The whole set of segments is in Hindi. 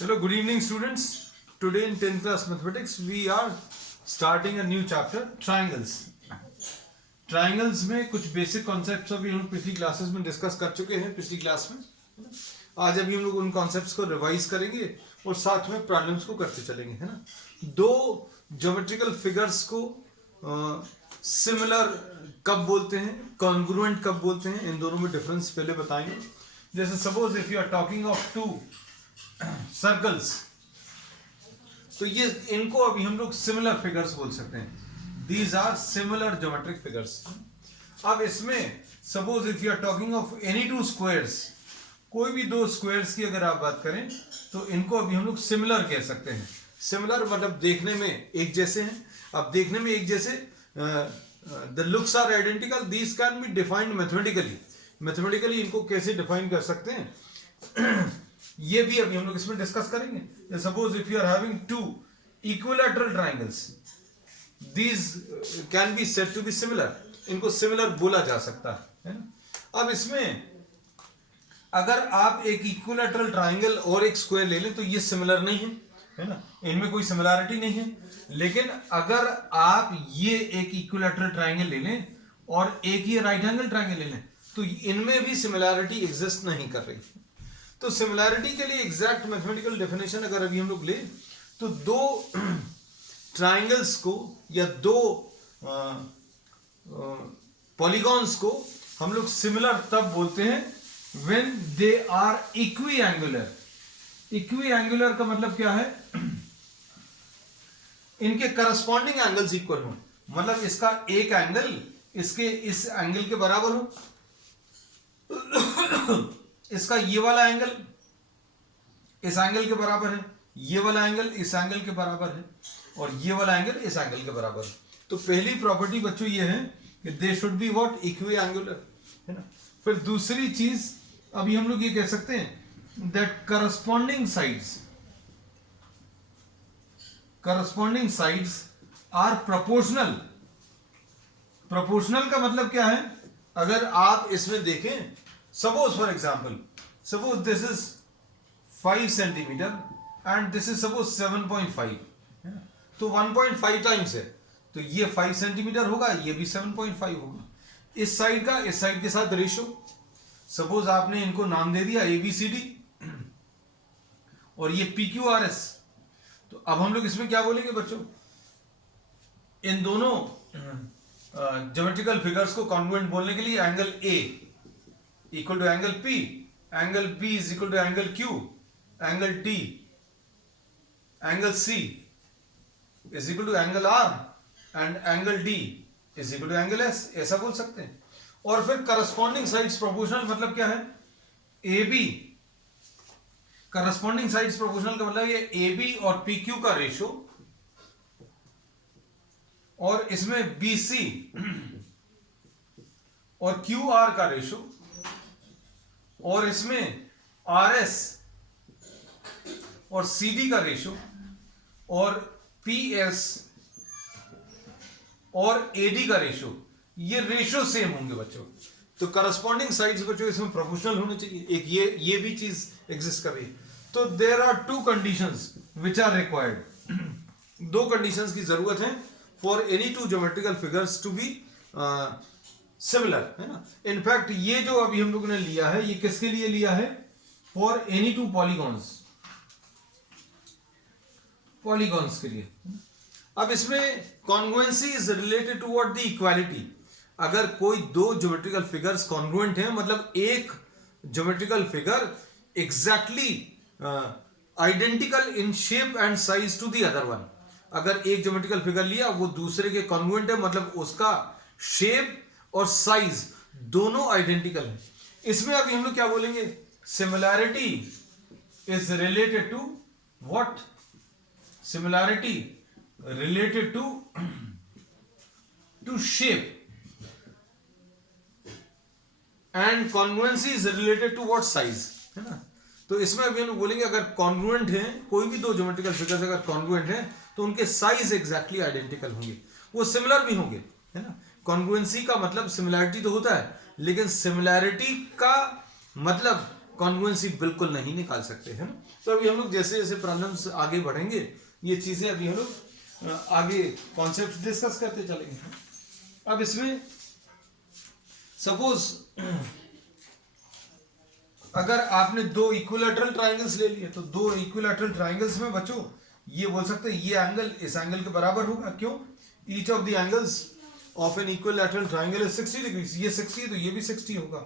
Hello, good evening students. Today in 10th class mathematics we are starting a new chapter, triangles. Triangles में कुछ बेसिक कॉन्सेप्ट्स अभी हम पिछली क्लासेस में डिस्कस कर चुके हैं पिछली क्लास में। आज अभी हम लोग उन कॉन्सेप्ट्स को रिवाइज करेंगे और साथ में प्रॉब्लम्स को करते चलेंगे, है ना। दो ज्योमेट्रिकल फिगर्स को सिमिलर कब बोलते हैं, कॉन्ग्रुएंट कब बोलते हैं, इन दोनों में डिफरेंस पहले बताएंगे। जैसे suppose if you are talking of two circles, तो ये इनको अभी हम लोग सिमिलर फिगर्स बोल सकते हैं। These are similar geometric figures. अब इसमें suppose if you are talking of any two squares, कोई भी दो स्क्वायर्स की अगर आप बात करें तो इनको अभी हम लोग सिमिलर कह सकते हैं। सिमिलर मतलब देखने में एक जैसे हैं। अब देखने में एक जैसे, the looks are identical, these can be defined mathematically. Mathematically इनको कैसे डिफाइन कर सकते हैं ये भी अभी हम लोग इसमें डिस्कस करेंगे। Suppose if you are having two equilateral triangles, these can be said to be similar, इनको सिमिलर बोला जा सकता है ना। अब इसमें अगर आप एक इक्विलैटरल ट्राइंगल और एक स्क्वायर ले लें तो ये सिमिलर नहीं है ना, इनमें कोई सिमिलैरिटी नहीं है। लेकिन अगर आप ये एक इक्विलैटरल ट्राइंगल ले लें और एक ये राइट एंगल ट्राइंगल ले लें तो इनमें भी सिमिलैरिटी एग्जिस्ट नहीं कर रही। तो सिमिलैरिटी के लिए एग्जैक्ट मैथमेटिकल डेफिनेशन अगर अभी हम लोग ले तो दो ट्राइंगल्स को या दो पॉलीगॉन्स को हम लोग सिमिलर तब बोलते हैं व्हेन दे आर इक्विएंगुलर। इक्विएंगुलर का मतलब क्या है, इनके करस्पॉन्डिंग एंगल्स इक्वल हो, मतलब इसका एक एंगल इसके इस एंगल के बराबर हो, इसका ये वाला एंगल इस एंगल के बराबर है, ये वाला एंगल इस एंगल के बराबर है और ये वाला एंगल इस एंगल के बराबर है। तो पहली प्रॉपर्टी बच्चों ये है कि दे शुड बी व्हाट, इक्विएंगुलर, है ना। फिर दूसरी चीज अभी हम लोग ये कह सकते हैं that corresponding sides are proportional. Proportional का मतलब क्या है, अगर आप इसमें देखें suppose for example, suppose this is 5 centimetre and this is suppose 7.5, तो 1.5 टाइम्स है तो ये 5 सेंटीमीटर होगा, ये भी 7.5 होगा। इस साइड का इस साइड के साथ रेशो, सपोज आपने इनको नाम दे दिया ABCD और ये PQRS, तो अब हम लोग इसमें क्या बोलेंगे बच्चों, इन दोनों ज्योमेट्रिकल फिगर्स को कॉन्ग्रुएंट बोलने के लिए angle A equal to angle P, angle B is equal to angle Q, angle D, angle C is equal to angle R and angle D is equal to angle S, ऐसा बोल सकते हैं। और फिर करस्पॉन्डिंग साइड्स प्रोपोर्शनल मतलब क्या है, AB करस्पॉन्डिंग साइड्स प्रोपोर्शनल का मतलब ये AB और PQ का रेशो और इसमें BC और QR का रेशो और इसमें RS और CD का रेशो और PS और AD का रेशो, ये रेशो सेम होंगे बच्चों। तो करस्पॉन्डिंग साइड्स बच्चों इसमें प्रोपोर्शनल होने चाहिए, एक ये भी चीज एग्जिस्ट कर रही है। तो there are two conditions which are required, दो कंडीशंस की जरूरत है for any two geometrical figures to be similar, है ना। इनफैक्ट ये जो अभी हम लोगों ने लिया है ये किसके लिए लिया है, फॉर एनी टू पॉलीगॉन्स के लिए। अब इसमें congruency is related to what, the equality. अगर कोई दो ज्योमेट्रिकल फिगर्स कॉन्ग्रुएंट हैं, मतलब एक geometrical figure exactly identical in shape and size to the other one, अगर एक ज्योमेट्रिकल फिगर लिया वो दूसरे के कॉन्ग्रुएंट है, मतलब उसका शेप और साइज दोनों आइडेंटिकल है। इसमें अभी हम लोग क्या बोलेंगे, similarity is related to what, similarity related to shape and congruency is related to what, size, है ना। तो इसमें अभी हम बोलेंगे अगर कॉन्ग्रुएंट हैं, कोई भी दो ज्योमेट्रिकल फिगर्स अगर कॉन्ग्रुएंट हैं तो उनके साइज एग्जैक्टली आइडेंटिकल होंगे, वो सिमिलर भी होंगे, है ना। कॉन्ग्रुएंसी का मतलब सिमिलैरिटी तो होता है, लेकिन सिमिलैरिटी का मतलब कॉन्ग्रुएंसी बिल्कुल नहीं निकाल सकते, है ना। तो अभी हम लोग जैसे जैसे प्रॉब्लम्स आगे बढ़ेंगे ये चीजें अभी हम लोग आगे कॉन्सेप्ट डिस्कस करते चलेंगे। अब इसमें सपोज अगर आपने दो इक्विलैटरल ट्रायंगल्स ले लिए तो दो इक्विलैटरल ट्रायंगल्स में बच्चों ये बोल सकते हैं ये एंगल इस एंगल के बराबर होगा। क्यों? Each of the angles of an equilateral triangle is 60 degrees. ये 60 तो ये भी 60 होगा।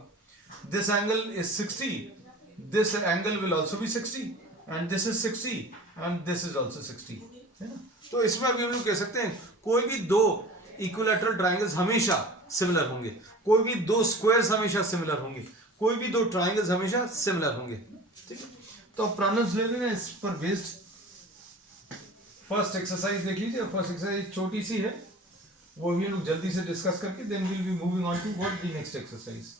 This angle is 60, this angle will also be 60 and this is 60 and this is also 60, है ना। तो इसमें अभी हम लोग कह सकते हैं कोई भी दो इक्विलैटरल ट्रायंगल्स हमेशा सिमिलर होंगे, कोई भी दो स्क्वायर्स हमेशा सिमिलर होंगे, कोई भी दो ट्रायंगल्स हमेशा सिमिलर होंगे, ठीक है। तो प्रॉब्लम्स ले लेना इस पर बेस्ड। फर्स्ट एक्सरसाइज देख लीजिए। फर्स्ट एक्सरसाइज छोटी सी है, वो भी लोग जल्दी से डिस्कस करके then will be moving on to what the next exercise.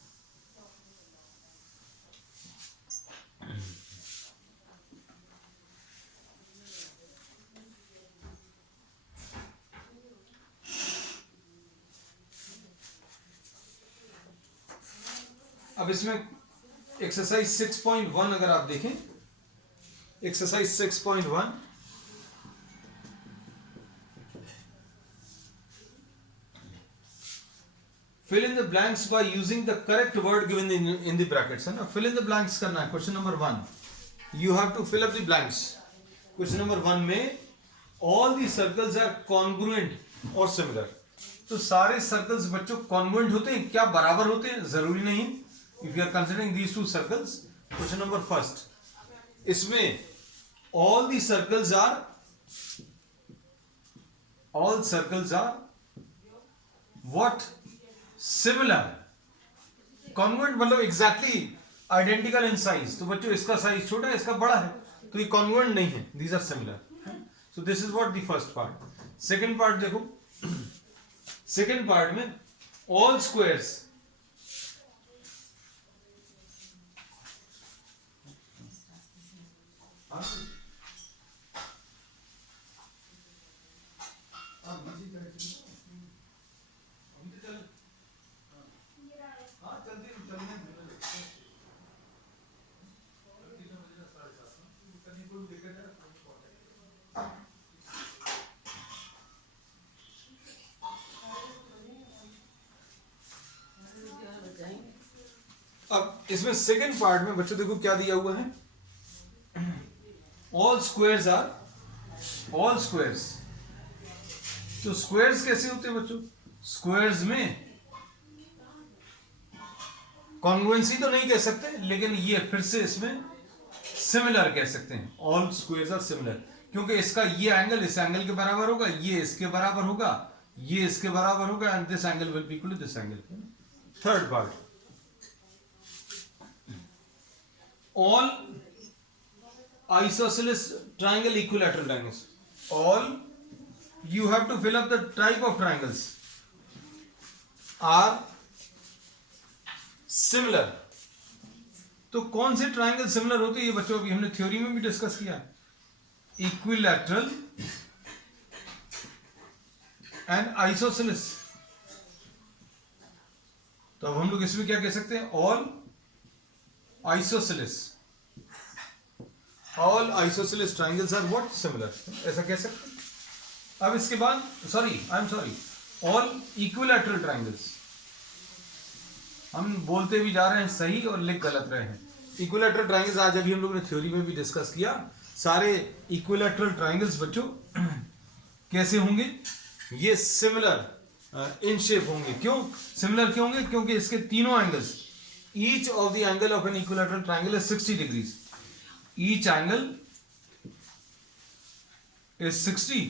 अब इसमें एक्सरसाइज 6.1 अगर आप देखें, exercise 6.1 fill in the blanks by using the correct word given in the brackets, है ना। fill in the blanks करना है। Question number 1 you have to fill up the blanks। Question number 1 में all the circles are congruent और similar। तो सारे सर्कल्स बच्चों कॉन्ग्रुएंट होते हैं क्या? बराबर होते हैं? जरूरी नहीं। If you are considering these two circles, question number first, इसमें all the circles are what? Similar। Congruent मतलब एग्जैक्टली आइडेंटिकल इन साइज। तो बच्चों इसका साइज छोटा है, इसका बड़ा है, तो ये कॉन्ग्रुएंट नहीं है। These are similar. So this is what the first part. Second part देखो, सेकंड पार्ट में ऑल स्क्वायर्स अब इसमें सेकंड पार्ट में बच्चों देखो क्या दिया हुआ है, ऑल स्क्वायर्स। तो स्क्वायर्स कैसे होते हैं बच्चों? स्क्वायर्स में कॉन्ग्रुएंसी तो नहीं कह सकते, लेकिन ये फिर से इसमें सिमिलर कह सकते हैं। ऑल स्क्वायर्स आर सिमिलर क्योंकि इसका ये एंगल इस एंगल के बराबर होगा, ये इसके बराबर होगा, ये इसके बराबर होगा, and this angle will be equal to this angle. Third part, all isosceles triangle equilateral triangles, all you have to fill up the type of triangles are similar। तो कौन से ट्राइंगल सिमिलर होते हैं ये बच्चों अभी हमने थ्योरी में भी डिस्कस किया, इक्विलैटरल एंड आइसोसेलेस। तो अब हम लोग इसमें क्या कह सकते हैं? All isosceles triangles are what? Similar। ऐसा कह सकते हैं। अब इसके बाद all equilateral triangles, हम बोलते भी जा रहे हैं सही और लिख गलत रहे हैं। इक्विलैटरल ट्रायंगल्स आज अभी हम लोगों ने थ्योरी में भी डिस्कस किया। सारे इक्विलैटरल ट्रायंगल्स बच्चों कैसे होंगे? ये सिमिलर इन शेप होंगे। क्यों सिमिलर क्यों होंगे? क्योंकि इसके तीनों angles, each of the angle of an equilateral triangle is 60 degrees। each angle is 60,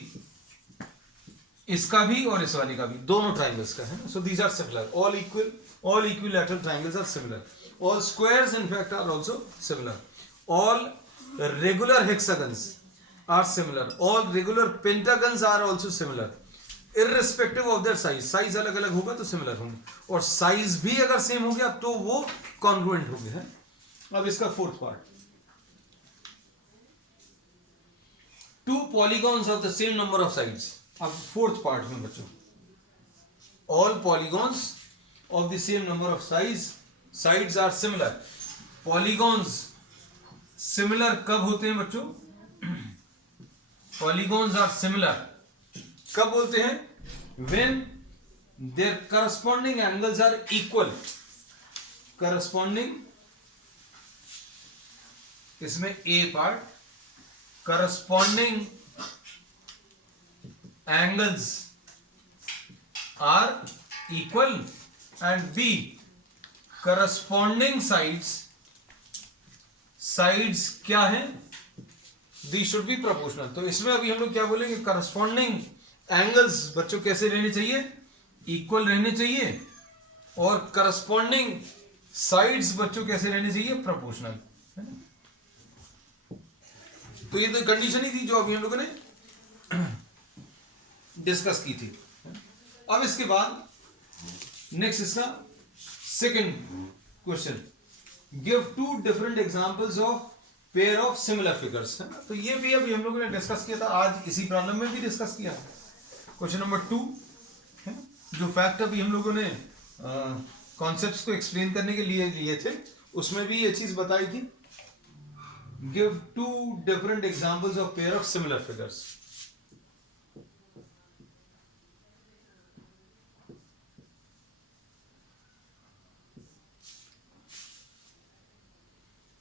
इसका भी और इस वाले का भी, दोनों ट्राइंगल्स का है ना। so these are similar। all equilateral triangles are similar। all squares in fact are also similar। all regular hexagons are similar। all regular pentagons are also similar irrespective of their size। Size अलग अलग होगा तो सिमिलर होंगे, और साइज भी अगर सेम हो गया तो वो कॉन्ग्रुएंट होंगे, है। अब इसका fourth part, two polygons of the same number of sides. अब फोर्थ पार्ट में बच्चों, all polygons of the same number of sides are similar polygons similar कब होते हैं बच्चों? पॉलीगॉन्स आर सिमिलर कब बोलते हैं? When there corresponding angles are equal. Corresponding, इसमें A part, corresponding angles are equal, and B corresponding sides क्या है? They should be proportional. तो इसमें अभी हम लोग क्या बोलेंगे? करस्पॉन्डिंग एंगल्स बच्चों कैसे रहने चाहिए? इक्वल रहने चाहिए। और करस्पॉन्डिंग साइड्स बच्चों कैसे रहने चाहिए? प्रोपोर्शनल। तो ये तो कंडीशन ही थी जो अभी हम लोगों ने डिस्कस की थी। अब इसके बाद नेक्स्ट इसका second question, give two different examples of pair of similar figures, है ना। तो ये भी अभी हम लोगों ने डिस्कस किया था, आज इसी प्रॉब्लम में भी डिस्कस किया। क्वेश्चन नंबर 2 है, जो फैक्ट अभी हम लोगों ने कॉन्सेप्ट्स को एक्सप्लेन करने के लिए थे, उसमें भी ये चीज बताई थी। Give two different examples of pair of similar figures.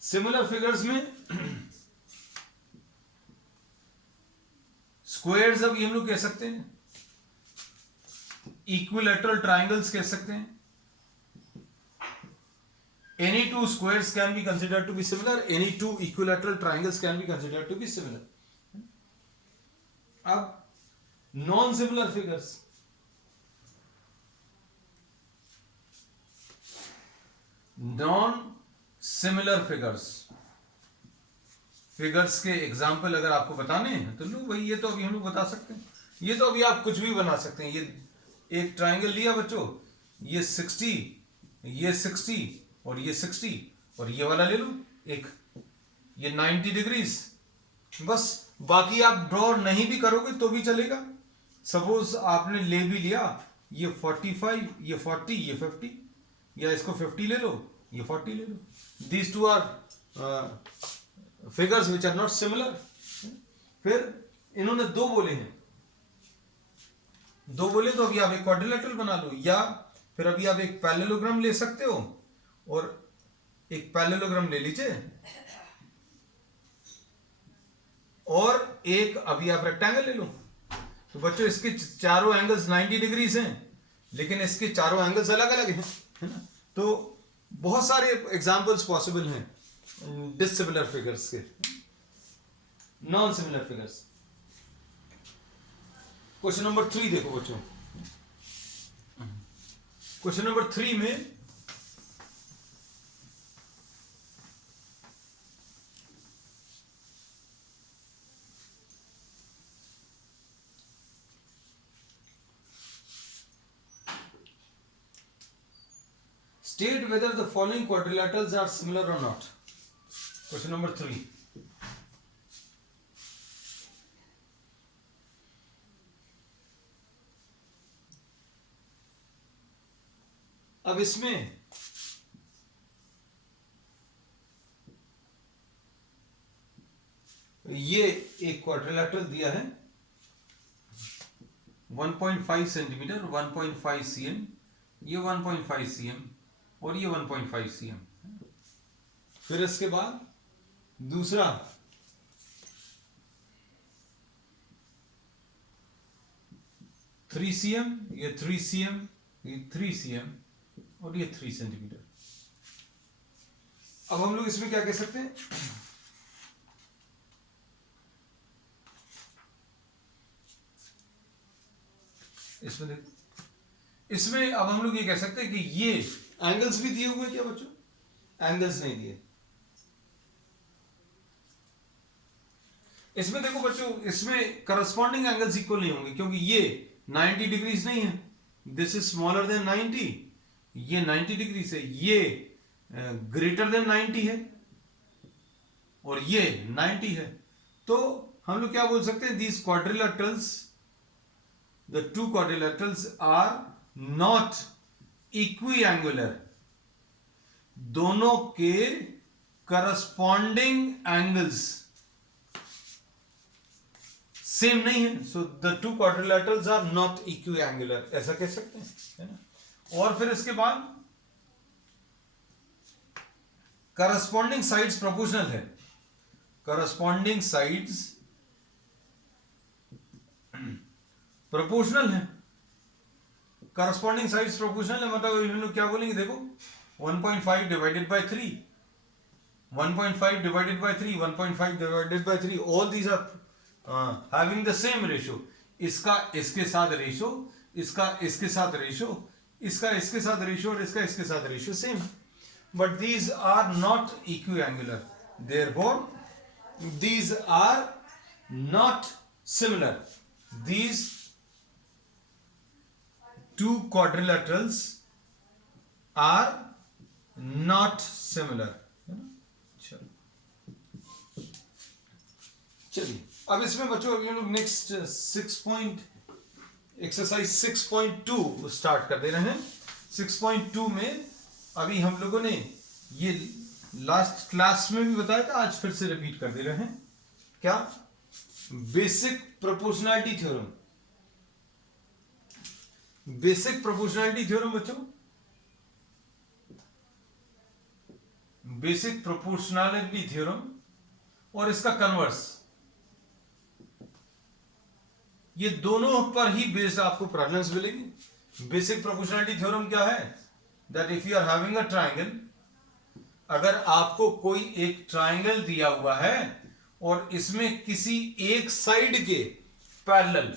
Similar figures में स्क्वायर्स अभी हम लोग कह सकते हैं, इक्विलैटरल ट्राइंगल्स कह सकते हैं। Any two squares can be considered to be similar. Any two equilateral triangles can be considered to be similar. अब non-similar figures, non-similar फिगर्स के एग्जाम्पल अगर आपको बताने हैं तो लो भाई, ये तो अभी हम लोग बता सकते हैं। ये तो अभी आप कुछ भी बना सकते हैं। ये एक ट्राइंगल लिया बच्चों, ये 60, ये 60 और ये 60, और ये वाला ले लो एक, ये 90 डिग्रीज। बस बाकी आप ड्रॉ नहीं भी करोगे तो भी चलेगा। सपोज आपने ले भी लिया, ये 45, ये 40, ये 50, या इसको 50 ले लो, ये 40 ले लो। These two are figures which are not similar. फिर इन्होंने दो बोले हैं, दो बोले तो अभी आप एक क्वाड्रिलेटरल बना लो, या फिर अभी आप एक पैरेललोग्राम ले सकते हो, और एक पैरेललोग्राम ले लीजिए, और एक अभी आप रेक्टेंगल ले लो। तो बच्चों इसके चारों एंगल्स 90 डिग्रीज हैं, लेकिन इसके चारों एंगल्स अलग अलग हैं, है ना। तो बहुत सारे एग्जांपल्स पॉसिबल हैं डिसिमिलर फिगर्स के, non similar figures. Question number 3 देखो बच्चों। क्वेश्चन नंबर 3 में state whether the following quadrilaterals are similar or not. Question number 3. अब इसमें ये एक क्वाड्रिलेटरल दिया है 1.5 सेंटीमीटर, 1.5 cm, ये 1.5 cm और ये 1.5 cm। फिर इसके बाद दूसरा थ्री cm, ये 3 cm, ये 3 cm और ये 3 सेंटीमीटर। अब हम लोग इसमें क्या कह सकते हैं? इसमें देखो, इसमें अब हम लोग ये कह सकते हैं कि ये एंगल्स भी दिए हुए क्या बच्चों? एंगल्स नहीं दिए। इसमें देखो बच्चों, इसमें करस्पॉन्डिंग एंगल्स इक्वल नहीं होंगे, क्योंकि ये 90 डिग्रीज नहीं है, दिस इज स्मॉलर देन 90, ये 90 डिग्री से, ये ग्रेटर देन 90 है, और ये 90 है। तो हम लोग क्या बोल सकते हैं? These quadrilaterals, the two quadrilaterals are not equiangular. दोनों के करस्पॉन्डिंग एंगल्स सेम नहीं है, so the two quadrilaterals are not equiangular, ऐसा कह सकते हैं, है ना। और फिर इसके बाद करस्पॉन्डिंग साइड्स प्रोपोर्शनल है, करस्पॉन्डिंग साइड्स प्रोपोर्शनल है, करस्पॉन्डिंग साइड्स प्रोपोर्शनल है, मतलब हम लोग क्या बोलेंगे, देखो 1.5 divided by 3, 1.5 divided by 3, 1.5 divided by 3, all these are having the same ratio, इसका इसके साथ रेशियो, इसका इसके साथ रेशियो, इसका इसके साथ रेशियो और इसका इसके साथ ratio same, but these are not equiangular, therefore these are not similar, these two quadrilaterals are not similar, है ना। चलो चलिए अब इसमें बच्चों अभी हम लोग नेक्स्ट 6.एक्सरसाइज 6.2 स्टार्ट कर दे रहे हैं। 6.2 में अभी हम लोगों ने ये लास्ट क्लास में भी बताया था, आज फिर से रिपीट कर दे रहे हैं, क्या, basic proportionality theorem, basic proportionality theorem बच्चों, बेसिक प्रोपोर्शनैलिटी थ्योरम और इसका कन्वर्स, ये दोनों पर ही बेस्ड आपको प्रॉब्लम्स मिलेंगी। बेसिक प्रोपोर्शनैलिटी थ्योरम क्या है, that if you are having a triangle, अगर आपको कोई एक ट्रायंगल दिया हुआ है और इसमें किसी एक साइड के पैरेलल,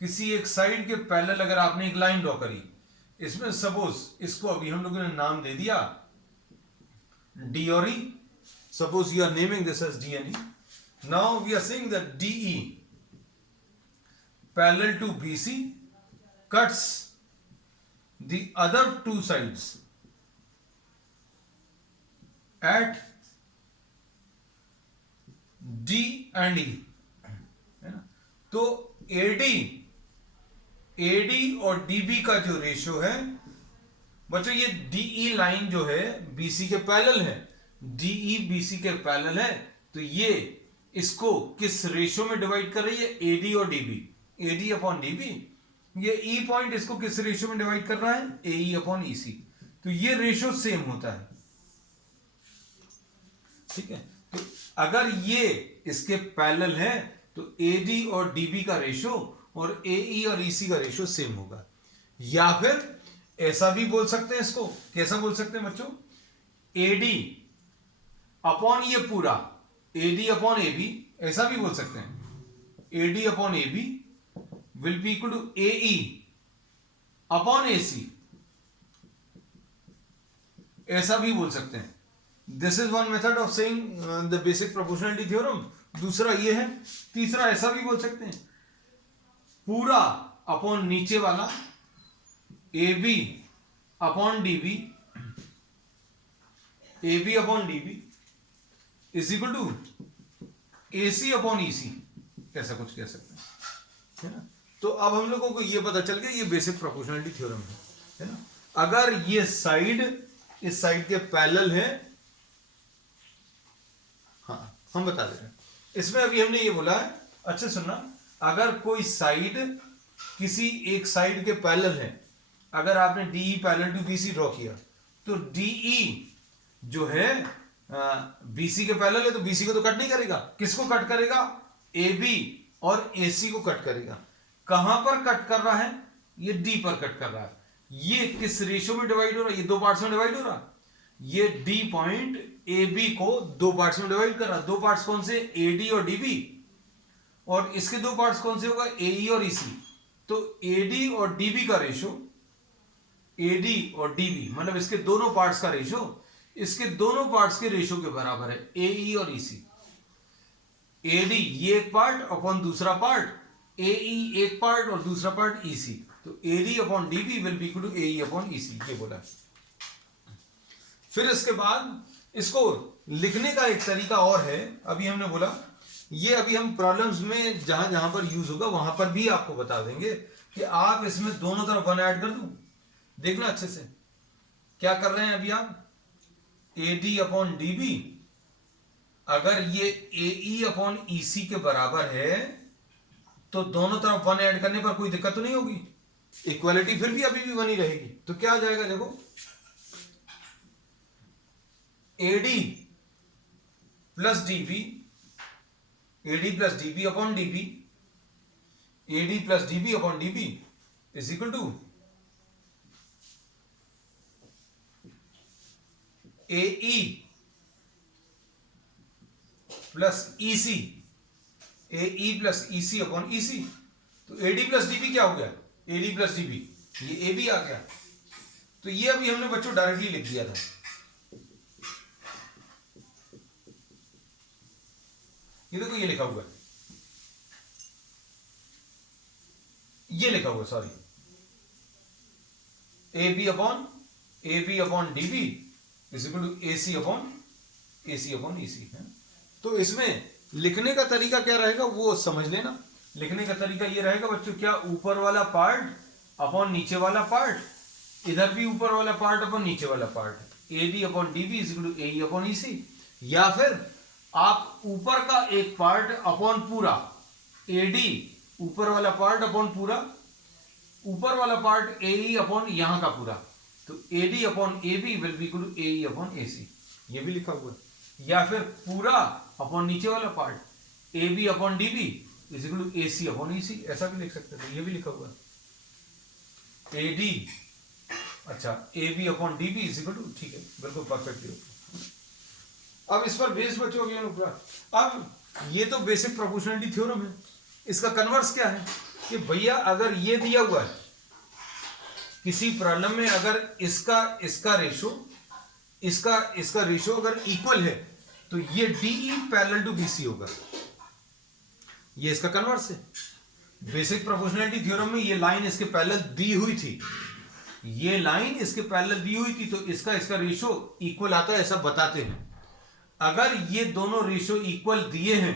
किसी एक साइड के पैरेलल अगर आपने एक लाइन ड्रॉ करी, इसमें सपोज इसको अभी हम लोगों ने नाम दे दिया डी और E, suppose you are naming this as D and E, now we are saying that D E parallel to B C cuts the other two sides at D and E, है ना। तो एडी और डीबी का जो रेशियो है बच्चों, ये डीई लाइन जो है बीसी के पैरेलल है, डीई बीसी के पैरेलल है, तो ये इसको किस रेशियो में डिवाइड कर रही है, एडी और डीबी, एडी अपॉन डीबी, ये ई पॉइंट इसको किस रेशियो में डिवाइड कर रहा है, एई अपॉन ईसी, तो ये रेशियो सेम होता है, ठीक है। तो अगर ये इसके पैरेलल है तो एडी और डीबी का रेशियो और एई और ईसी का रेशियो सेम होगा, या फिर ऐसा भी बोल सकते हैं, इसको कैसा बोल सकते हैं बच्चों, एडी अपॉन ये पूरा एडी अपॉन एबी, ऐसा भी बोल सकते हैं, AD upon AB will be equal to AE upon AC, ऐसा भी बोल सकते हैं। This is one method of saying the basic proportionality theorem. दूसरा ये है, तीसरा ऐसा भी बोल सकते हैं, पूरा अपॉन नीचे वाला A B upon DB, A B upon DB is equal to AC upon EC, ऐसा कुछ कह सकते हैं, है ना। तो अब हम लोगों को ये पता चल गया ये बेसिक प्रोपोर्शनैलिटी थ्योरम है ना। अगर ये साइड इस साइड के पैरेलल है, हाँ हम बता दे रहे हैं, इसमें अभी हमने ये बोला है, अच्छा सुनना, अगर कोई साइड किसी एक साइड के पैरेलल है, अगर आपने DE parallel to BC draw किया, तो डीई जो है बीसी के पैरेलल है, तो बीसी को तो कट नहीं करेगा, किसको कट करेगा, एबी और एसी को कट करेगा। कहां पर कट कर रहा है, ये डी पर कट कर रहा है। ये किस रेशियो में डिवाइड हो रहा है, ये दो पार्ट्स में डिवाइड हो रहा है, ये डी पॉइंट ए बी को दो पार्ट्स में डिवाइड कर रहा है। दो पार्ट्स कौन से, एडी और डीबी, और इसके दो पार्ट्स कौन से होगा, एई और ईसी। तो एडी और डीबी का रेशियो, एडी और डीबी मतलब इसके दोनों पार्ट्स का रेशियो, इसके दोनों पार्ट्स के रेशियो के बराबर है, एई और ईसी। एडी ये एक पार्ट अपॉन दूसरा पार्ट, एई एक पार्ट और दूसरा पार्ट ईसी, तो AD upon DB will be equal to AE upon EC, ये बोला। फिर इसके बाद इसको लिखने का एक तरीका और है, अभी हमने बोला ये अभी हम प्रॉब्लम्स में जहां जहां पर यूज होगा वहां पर भी आपको बता देंगे कि आप इसमें दोनों तरफ वन ऐड कर दो। देखना अच्छे से क्या कर रहे हैं अभी आप, एडी अपॉन डीबी अगर ये AE अपॉन EC के बराबर है तो दोनों तरफ 1 ऐड करने पर कोई दिक्कत तो नहीं होगी, इक्वालिटी फिर भी अभी भी बनी रहेगी। तो क्या आ जाएगा देखो, AD plus DB, AD plus DB upon DB, AD plus DB upon DB is equal to AE plus EC, AE plus EC upon EC। तो AD प्लस DB क्या हो गया, AD प्लस DB, ये AB आ गया। तो ये अभी हमने बच्चों डायरेक्टली लिख दिया था, ये देखो ये लिखा हुआ है, ये लिखा हुआ sorry, AB upon DB is equal to AC upon EC है। तो इसमें लिखने का तरीका क्या रहेगा वो समझ लेना। लिखने का तरीका ये रहेगा बच्चों, क्या ऊपर वाला पार्ट अपॉन नीचे वाला पार्ट, इधर भी ऊपर वाला पार्ट अपॉन नीचे वाला part, AB upon DB is equal to AE upon EC, या फिर आप ऊपर का एक पार्ट अपॉन पूरा, AD ऊपर वाला पार्ट अपॉन पूरा, ऊपर वाला पार्ट AE अपॉन यहां का पूरा, तो AD upon AB will be equal to AE upon AC, ये भी लिखा हुआ है। या फिर पूरा अपॉन नीचे वाला part AB upon DB is equal to AC upon EC, ऐसा भी लिख सकते थे, ये भी लिखा हुआ है। AD अच्छा AB upon DB is equal to, ठीक है बिल्कुल परफेक्टली होगा। अब इस पर बेस बच्चों अभी अब ये तो बेसिक प्रोपोर्शनलिटी थ्योरम है, इसका कन्वर्स क्या है कि भैया अगर ये दिया हुआ है किसी प्रॉब्लम में, अगर इसका रेशो अगर इक्वल है तो ये DE पैरेलल टू BC होगा, ये इसका कन्वर्स है। बेसिक प्रोपोर्शनलिटी थ्योरम में ये लाइन इसके पैरेलल दी हुई थी, ये लाइन इसके पैरेलल दी हुई थी, तो इसका रेशो इक्वल आता है ऐसा बताते हैं। अगर ये दोनों रेशो इक्वल दिए हैं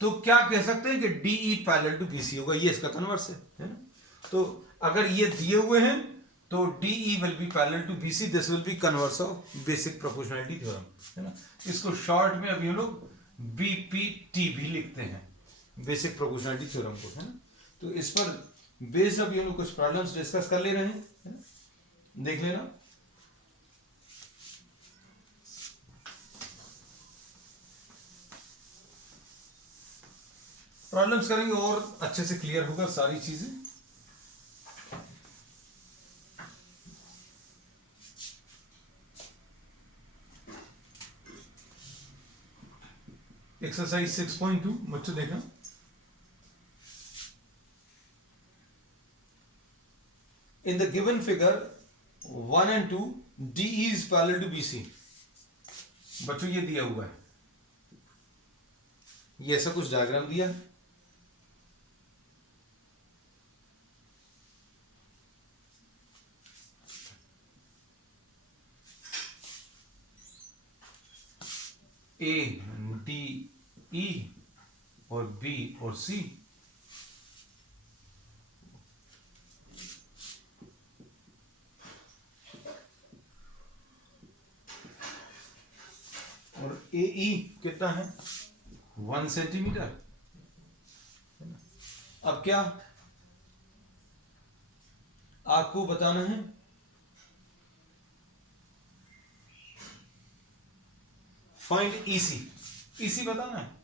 तो क्या कह सकते हैं कि DE पैरेलल टू BC होगा, ये इसका कन्वर्स है ना। तो अगर ये दिए हुए हैं तो DE will be parallel to BC, this will be converse of basic proportionality theorem, है ना। इसको शॉर्ट में अभी हम लोग BPT भी लिखते हैं, बेसिक प्रोपोर्शनलिटी थ्योरम को, है ना। तो इस पर बेस्ड अभी हम लोग कुछ प्रॉब्लम्स डिस्कस कर ले रहे हैं, है ना? देख लेना। प्रॉब्लम्स करेंगे और अच्छे से क्लियर होगा सारी चीजें। एक्सरसाइज 6.2 बच्चों देखना, in the given figure 1 and 2 DE is parallel to BC। बच्चों ये दिया हुआ है, ये ऐसा कुछ डायग्राम दिया है, A D E और B और C, और AE कितना है 1 सेंटीमीटर। अब क्या आपको बताना है, फाइंड EC बताना है।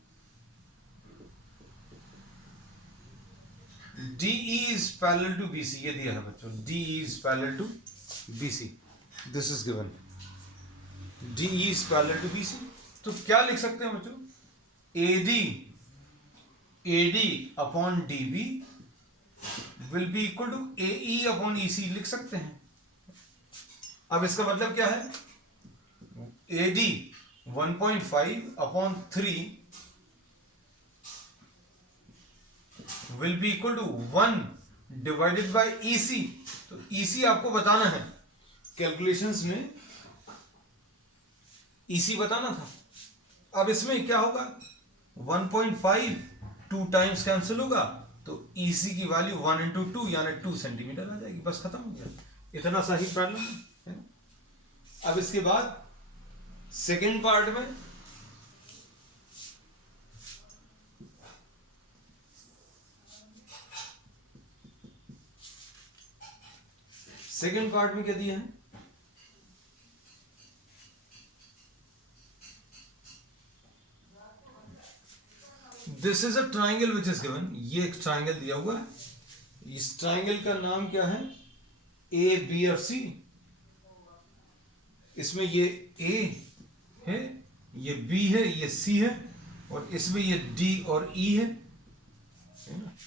DE is parallel to BC, ये दिया है बच्चों, DE is parallel to BC, this is given, DE is parallel to BC। तो क्या लिख सकते हैं बच्चों, AD upon DB will be equal to AE upon EC लिख सकते हैं। अब इसका मतलब क्या है, AD 1.5 upon 3 will be equal to 1 divided by EC। तो EC आपको बताना है, कैलकुलेशंस में EC बताना था। अब इसमें क्या होगा, 1.5 2 टाइम्स कैंसिल होगा, तो EC की वैल्यू 1 इंटू 2 यानी 2 सेंटीमीटर आ जाएगी, बस खत्म हो गया। इतना सा ही प्रॉब्लम है। अब इसके बाद सेकेंड पार्ट में सेकेंड पार्ट में क्या दिया है, this is a triangle which is given, ये एक ट्राइंगल दिया हुआ है, इस ट्राइंगल का नाम क्या है, ए बी और सी। इसमें ये ए है, ये बी है, ये सी है, और इसमें ये डी और ई है ना।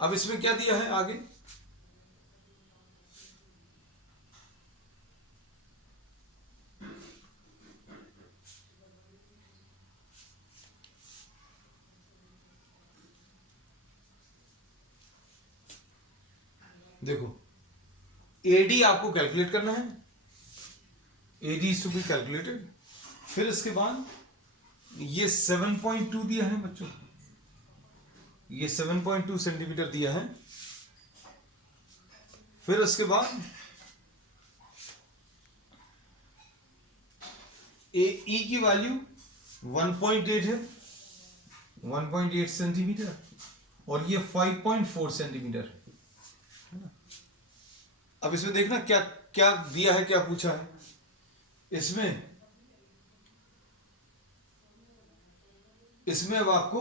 अब इसमें क्या दिया है आगे, देखो एडी आपको कैलकुलेट करना है, AD is to be calculated. फिर इसके बाद ये 7.2 दिया है बच्चों, ये 7.2 सेंटीमीटर दिया है। फिर उसके बाद ई की वैल्यू 1.8 है, 1.8 सेंटीमीटर, और ये 5.4 सेंटीमीटर। अब इसमें देखना क्या क्या दिया है, क्या पूछा है इसमें अब आपको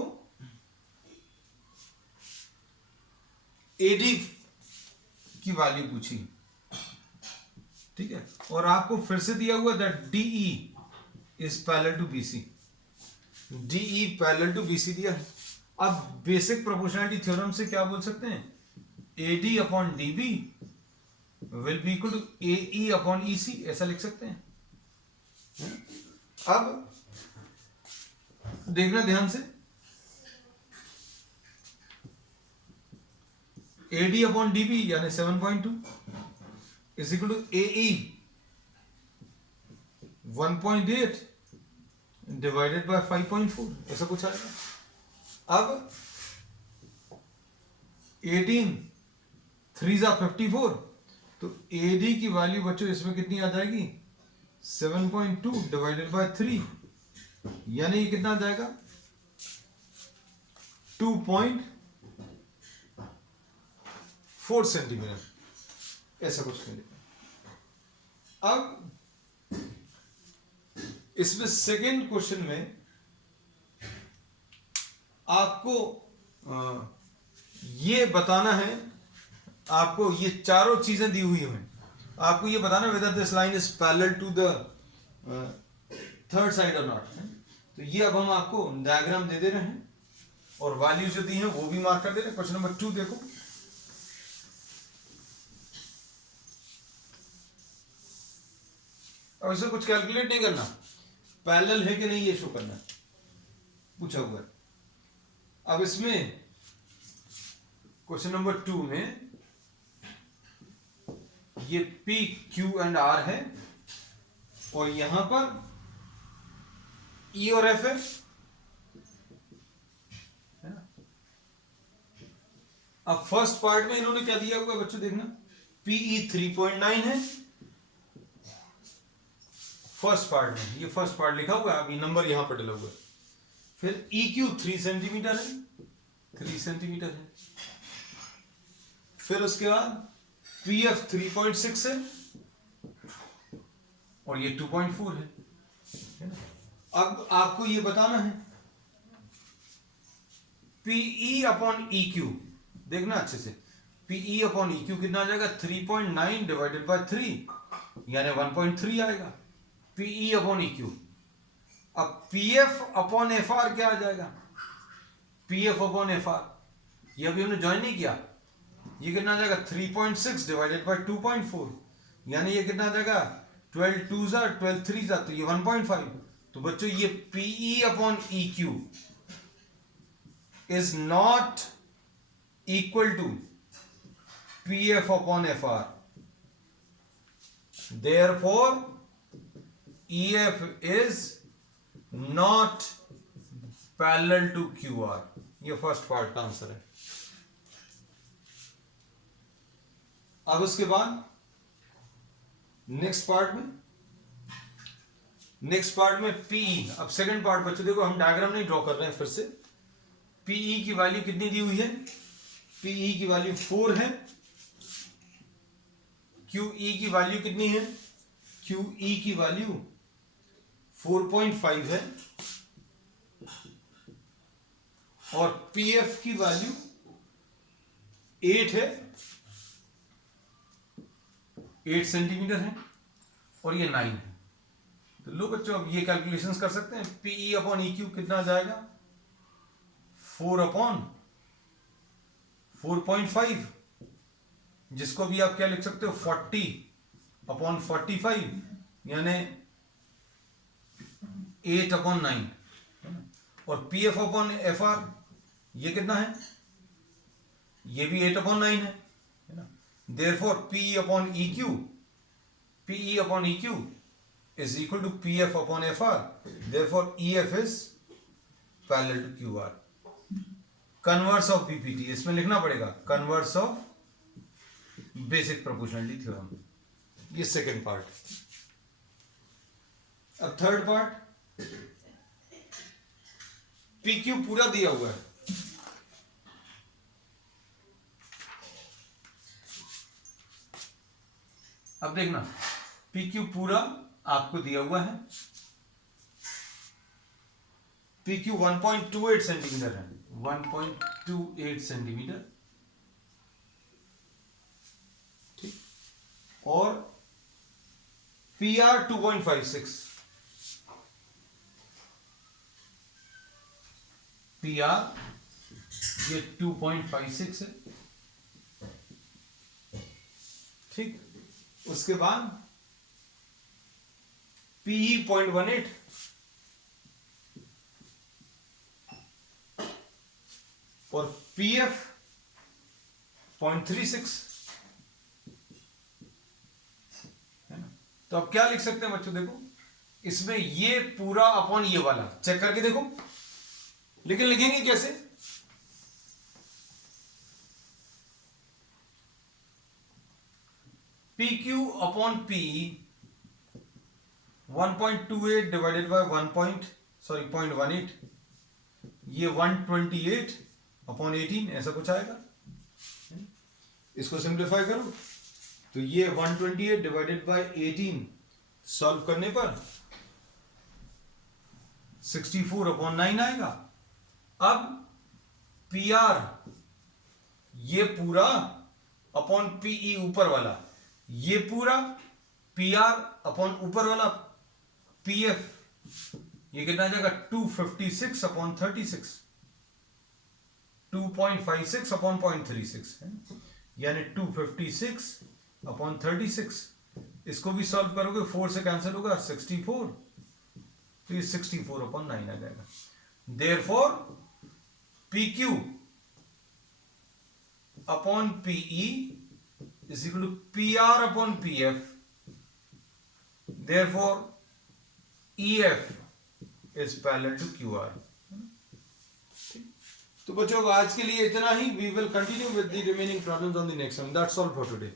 एडी की वैल्यू पूछी, ठीक है, और आपको फिर से दिया हुआ that DE is parallel to BC, DE parallel to BC दिया है। अब बेसिक प्रोपोर्शनलिटी थ्योरम से क्या बोल सकते हैं, AD upon DB will be equal to AE upon EC, ऐसा लिख सकते हैं। अब देखना ध्यान से, एडी अपॉन डीबी यानी 7.2 is equal to AE 1.8 divided by 5.4, ऐसा कुछ आएगा। अब 18 3 जा 54, तो एडी की वैल्यू बच्चों इसमें कितनी आ जाएगी, 7.2 डिवाइडेड बाय 3, यानी ये कितना आ जाएगा 2.4 सेंटीमीटर, ऐसा कुछ नहीं। अब इसमें सेकेंड क्वेश्चन में आपको ये बताना है, आपको ये चारों चीजें दी हुई हैं, आपको ये बताना whether this line is parallel to the third side और नॉट। तो ये अब हम आपको डायग्राम दे दे रहे हैं और वैल्यू जो दी है वो भी मार्क कर दे रहे हैं। क्वेश्चन नंबर 2 देखो, अब इसमें कुछ कैलकुलेट नहीं करना, पैरेलल है कि नहीं ये शो करना पूछा हुआ है। अब इसमें क्वेश्चन नंबर 2 में ये P, Q एंड R है और यहां पर E और F है ना। अब फर्स्ट पार्ट में इन्होंने क्या दिया हुआ है बच्चों, देखना PE 3.9 है फर्स्ट पार्ट में, ये फर्स्ट पार्ट लिखा हुआ है, अभी नंबर यहां पर डला हुआ है। फिर EQ 3 सेंटीमीटर है, 3 सेंटीमीटर है। फिर उसके बाद PF 3.6 है और ये 2.4 है ना। अब आपको ये बताना है PE अपॉन EQ, देखना अच्छे से, PE अपॉन EQ कितना आ जाएगा, 3.9 डिवाइडेड बाय 3 यानी 1.3 आएगा PE अपॉन EQ। अब PF अपॉन FR क्या आ जाएगा, PF अपॉन FR, ये अभी हमने ज्वाइन नहीं किया, ये कितना आ जाएगा 3.6 डिवाइडेड बाय 2.4 यानी ये कितना आ जाएगा 12 2 जा 12 3 जा, तो ये 1.5। तो बच्चों ये PE upon EQ is not equal to PF upon FR, therefore EF is not parallel to QR। ये फर्स्ट पार्ट का आंसर है। अब उसके बाद नेक्स्ट पार्ट में PE। अब सेकंड पार्ट बच्चों देखो, हम डायग्राम नहीं ड्रॉ कर रहे हैं, फिर से PE की वैल्यू कितनी दी हुई है, PE की वैल्यू 4 है, Q क्यू ई की वैल्यू कितनी है? क्यू ई की वैल्यू 4.5 है और पी एफ की वैल्यू 8 है, 8 सेंटीमीटर है और ये 9 है। तो लो बच्चों, अब ये कैलकुलेशंस कर सकते हैं। पीई अपॉन ई क्यू कितना आ जाएगा? 4/4.5, जिसको भी आप क्या लिख सकते हो? 40/45, यानी 8/9। और P F upon F R ये कितना है? ये भी 8/9 है ना। Therefore PE upon E Q, PE upon E Q is equal to PF upon FR. Therefore, EF is parallel to QR. Converse of BPT, इसमें लिखना पड़ेगा converse of basic proportionality theorem. ये सेकेंड पार्ट। अब थर्ड पार्ट, PQ पूरा दिया हुआ है, अब देखना PQ पूरा आपको दिया हुआ है। PQ 1.28 सेंटीमीटर है, 1.28 सेंटीमीटर, ठीक। और PR 2.56, PR ये 2.56 है, ठीक। उसके बाद PE 0.18 और PF 0.36 है ना। तो अब क्या लिख सकते हैं बच्चों? देखो, इसमें ये पूरा अपॉन ये वाला चेक करके देखो, लेकिन लिखेंगे कैसे? PQ upon PE 1.28 divided by 0.18, ये 128 अपॉन 18 ऐसा कुछ आएगा। इसको सिंप्लीफाई करो तो ये 128 डिवाइडेड बाय 18 सॉल्व करने पर 64/9 आएगा। अब PR ये पूरा अपॉन PE ऊपर वाला, ये पूरा PR अपॉन ऊपर वाला PF, ये कितना आ जाएगा? 256/36, 2.56/0.36 है, यानी 256/36। इसको भी सॉल्व करोगे, 4 से कैंसिल होगा, 64, तो ये 64/9 आ जाएगा। Therefore PQ upon PE is equal to PR upon PF. Therefore, EF is parallel to QR. तो बच्चों आज के लिए इतना ही। We will continue with the remaining problems on the next one. That's all for today.